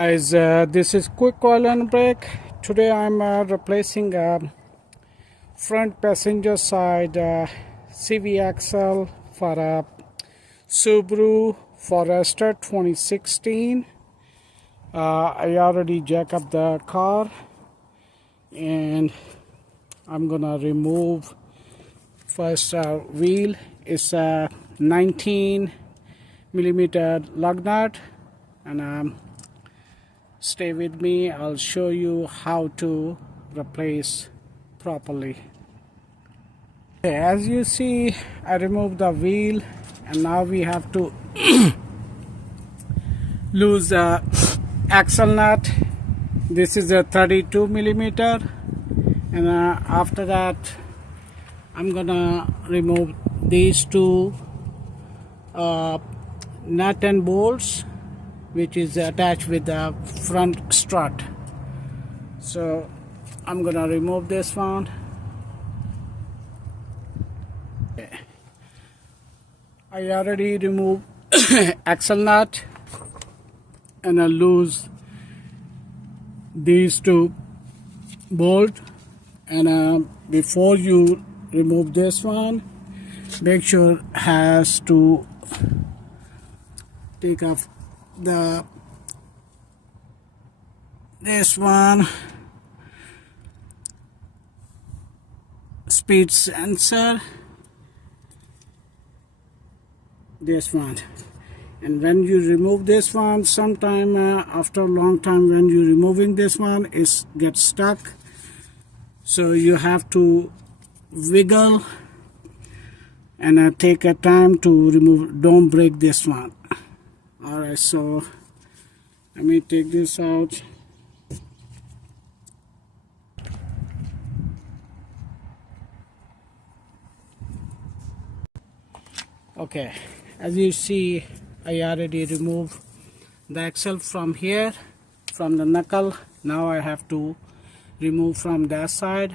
Guys, this is quick oil and brake. Today I'm replacing front passenger side CV axle for a Subaru Forester 2016. I already jacked up the car and I'm gonna remove first wheel. It's a 19 millimeter lug nut, and stay with me. I'll show you how to replace properly. Okay, as you see, I removed the wheel and now we have to lose the axle nut. This is a 32 millimeter, and after that I'm gonna remove these two nut and bolts which is attached with the front strut. So I'm gonna remove this one. Okay. I already removed axle nut, and I lose these two bolts. And before you remove this one, make sure has to take off this one speed sensor, this one. And when you remove this one, sometime after a long time, when you're removing this one, it gets stuck, so you have to wiggle and take a time to remove. Don't break this one. Alright, so let me take this out. Okay, as you see, I already removed the axle from here, from the knuckle. Now I have to remove from that side,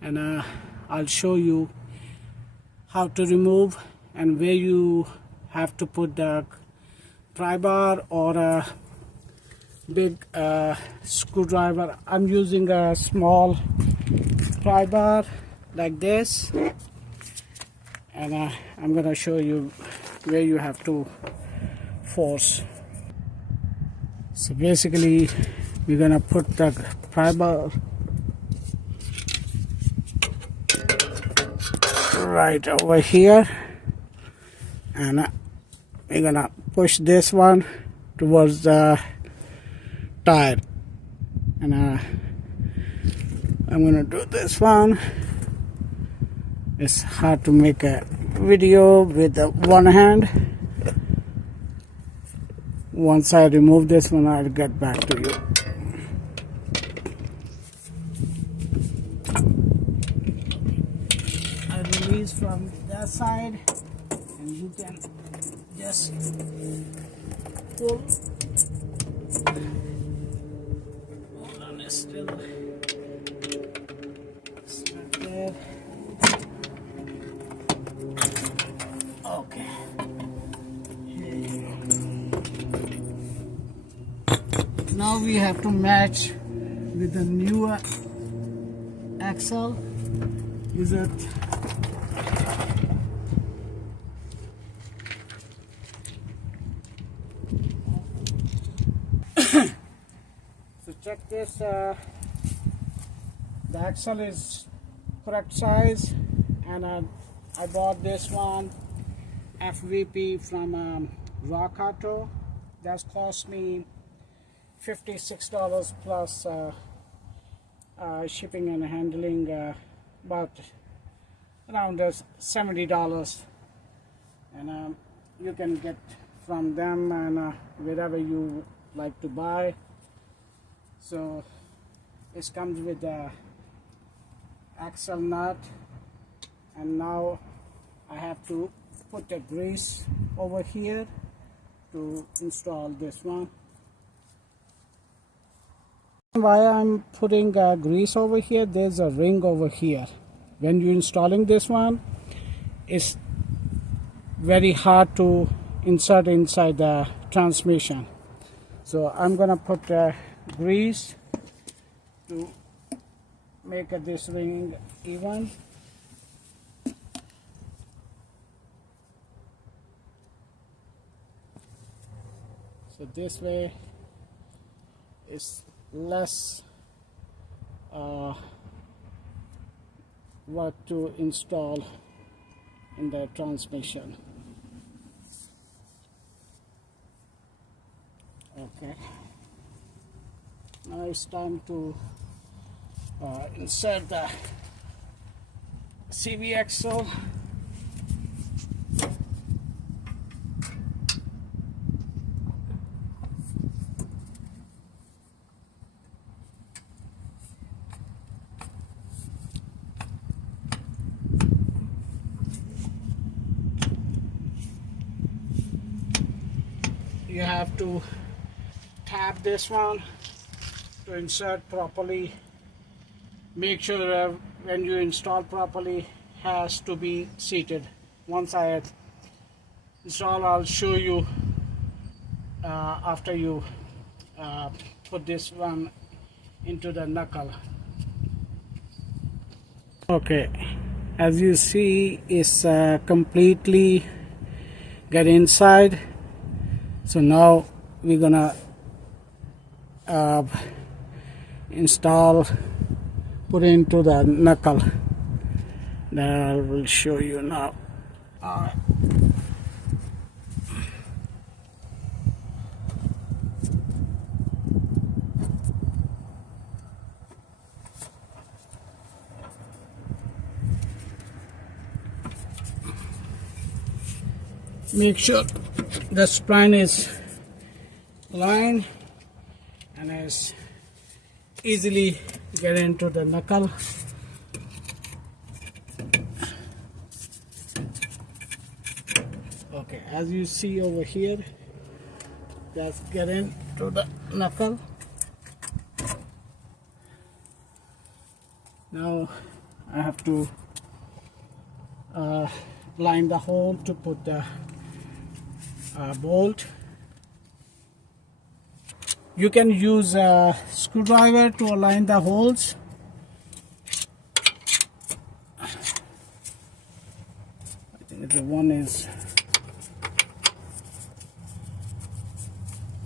and I'll show you how to remove and where you have to put the pry bar or a big screwdriver. I'm using a small pry bar like this, and I'm gonna show you where you have to force. So basically we're gonna put the pry bar right over here, and we're gonna push this one towards the tire, and I'm gonna do this one. It's hard to make a video with one hand. Once I remove this one, I'll get back to you. I release from that side, and you can just pull. Hold on, it's still right there. Okay. Here you go. Now we have to match with the newer axle. Is it? So check this. The axle is correct size, and I bought this one FVP from Rock Auto. That's cost me $56 plus shipping and handling, about around $70, and you can get from them and wherever you like to buy. So it comes with the axle nut, and now I have to put the grease over here to install this one. Why I'm putting grease over here, there's a ring over here. When you're installing this one, it's very hard to insert inside the transmission. So I'm gonna put grease to make this ring even. So this way it's less work to install in the transmission. Okay, now it's time to insert the CV axle. You have to tap this one to insert properly. Make sure when you install properly, has to be seated. Once I install, I'll show you after you put this one into the knuckle. Okay, as you see, it's completely get inside. So now we're gonna install, put into the knuckle. That I will show you now. Make sure the spline is aligned and is easily get into the knuckle. Okay, as you see over here, just get into the knuckle. Now I have to line the hole to put the bolt. You can use a screwdriver to align the holes. I think the one is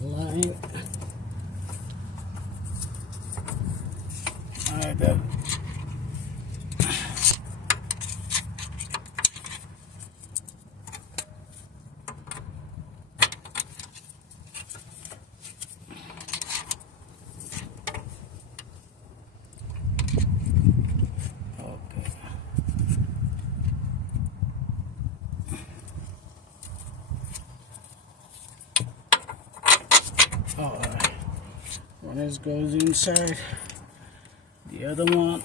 aligned. Alright, alright, one is goes inside, the other one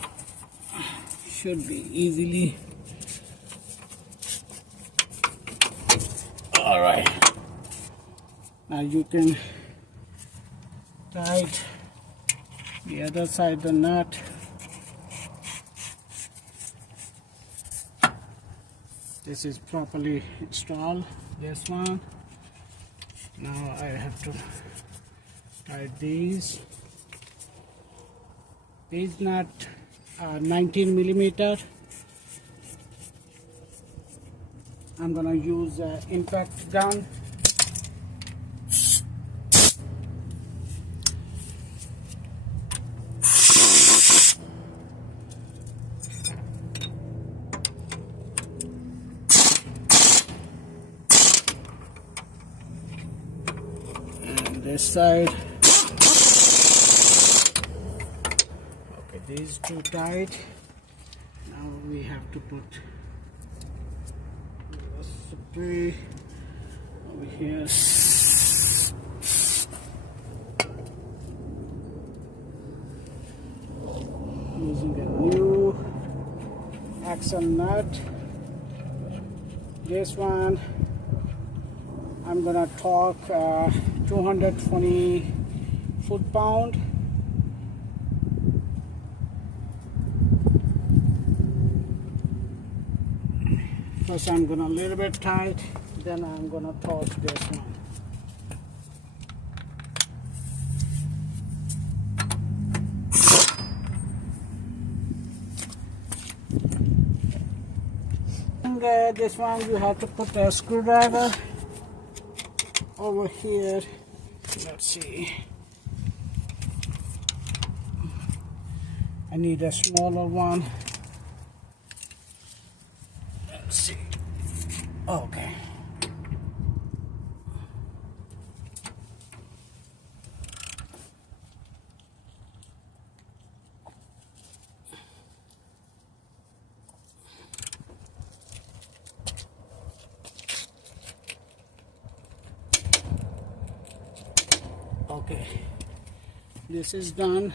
should be easily. Alright, now you can tight the other side the nut. This is properly installed, this one. Now I have to tight these nut 19 millimeter. I'm gonna use impact gun. And this side. These two tight. Now we have to put a spray over here. Using a new axle nut. This one I'm gonna torque 220 foot-pound. First I'm gonna a little bit tight, then I'm gonna torque this one. this one, you have to put a screwdriver over here. Let's see. I need a smaller one. Let's see. Okay. Okay, this is done.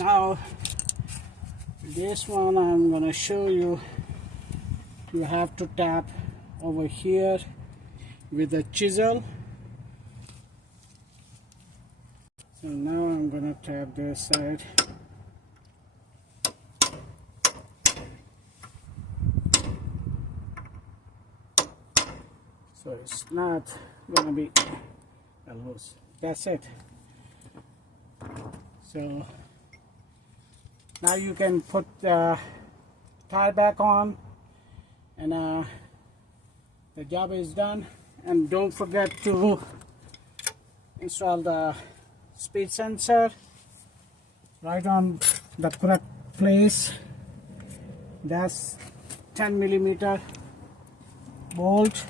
Now this one I'm gonna show you. You have to tap over here with a chisel. So now I'm gonna tap this side. So it's not gonna be loose. That's it. So now you can put the tire back on, and the job is done. And don't forget to install the speed sensor right on the correct place. That's 10mm bolt.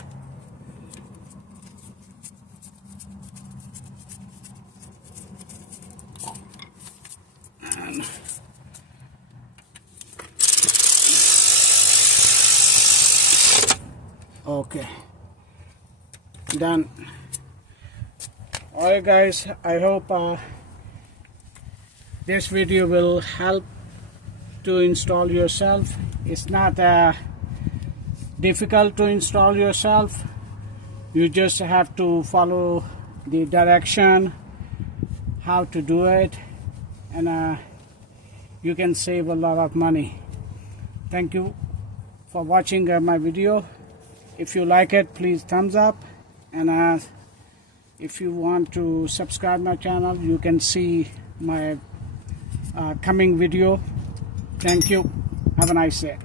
Okay, done. Alright guys, I hope this video will help to install yourself. It's not difficult to install yourself. You just have to follow the direction how to do it, and you can save a lot of money. Thank you for watching my video. If you like it, please thumbs up, and if you want to subscribe my channel, you can see my coming video. Thank you. Have a nice day.